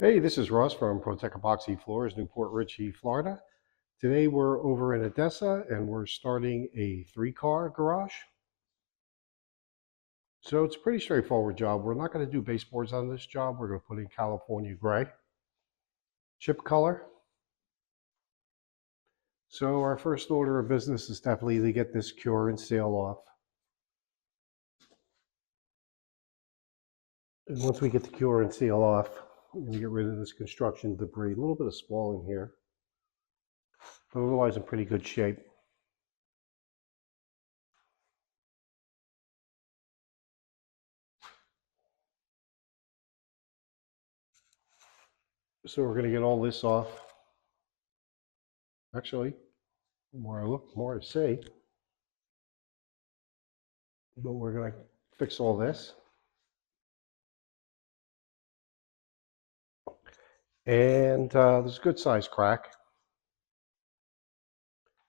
Hey, this is Russ from Epoxy Floors, Newport Richey, Florida. Today we're over in Odessa and we're starting a 3-car garage. So it's a pretty straightforward job. We're not going to do baseboards on this job. We're going to put in California gray chip color. So our first order of business is definitely to get this cure and seal off. And once we get the cure and seal off, we're going to get rid of this construction debris. A little bit of spalling here, but otherwise in pretty good shape. So we're going to get all this off. Actually, the more I look, the more I see. But we're going to fix all this. And there's a good size crack.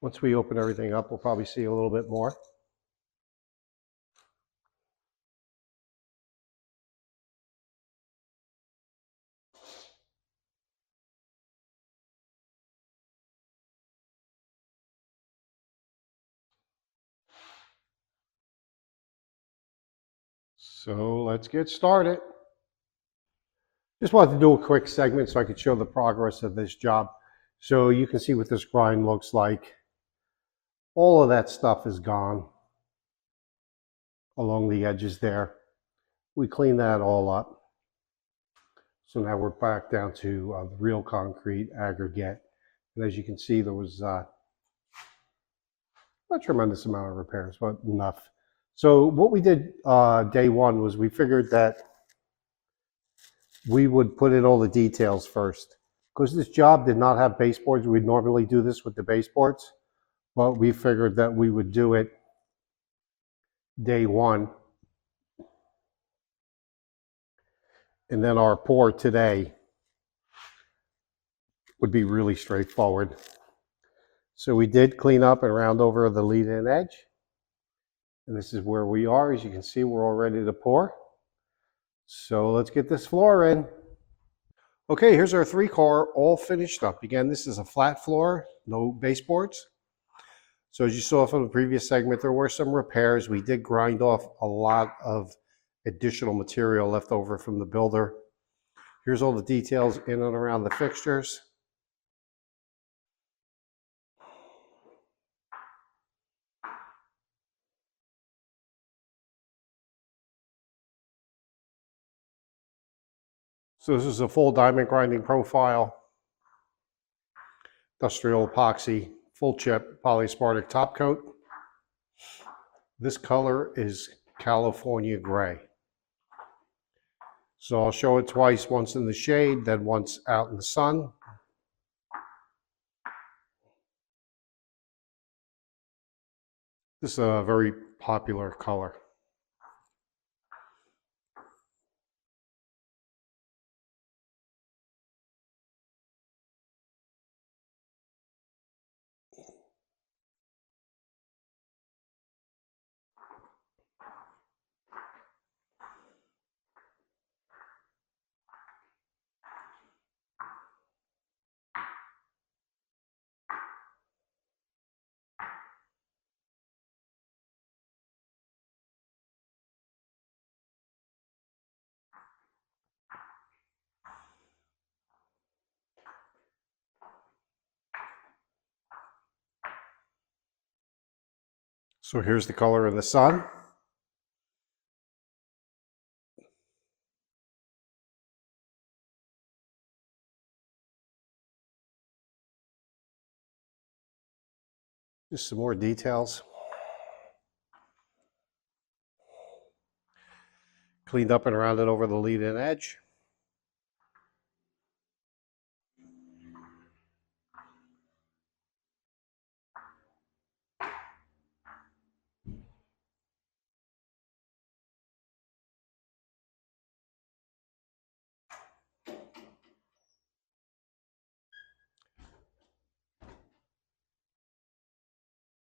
Once we open everything up, we'll probably see a little bit more. So let's get started. Just wanted to do a quick segment so I could show the progress of this job. So you can see what this grind looks like. All of that stuff is gone along the edges there. We cleaned that all up. So now we're back down to the real concrete aggregate. And as you can see, there was not a tremendous amount of repairs, but enough. So what we did day one was we figured that we would put in all the details first. Because this job did not have baseboards, we'd normally do this with the baseboards, but we figured that we would do it day one. And then our pour today would be really straightforward. So we did clean up and round over the lead-in edge. And this is where we are. As you can see, we're all ready to pour. So let's get this floor in. Okay, here's our 3-car all finished up. Again, this is a flat floor, no baseboards. So as you saw from the previous segment, there were some repairs. We did grind off a lot of additional material left over from the builder. Here's all the details in and around the fixtures. So this is a full diamond grinding profile, industrial epoxy, full chip polyaspartic top coat. This color is California gray. So I'll show it twice, once in the shade, then once out in the sun. This is a very popular color. So here's the color in the sun. Just some more details. Cleaned up and rounded over the lead-in edge.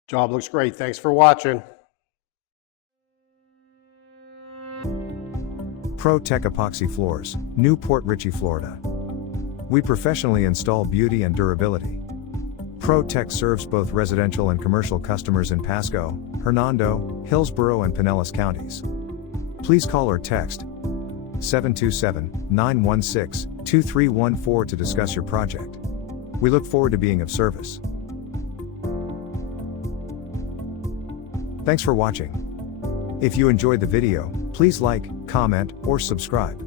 Job looks great. Thanks for watching. Pro Tech Epoxy Floors, Newport Richey, Florida. We professionally install beauty and durability. Pro Tech serves both residential and commercial customers in Pasco, Hernando, Hillsborough and Pinellas counties. Please call or text 727-916-2314 to discuss your project. We look forward to being of service. Thanks for watching. If you enjoyed the video, please like, comment, or subscribe.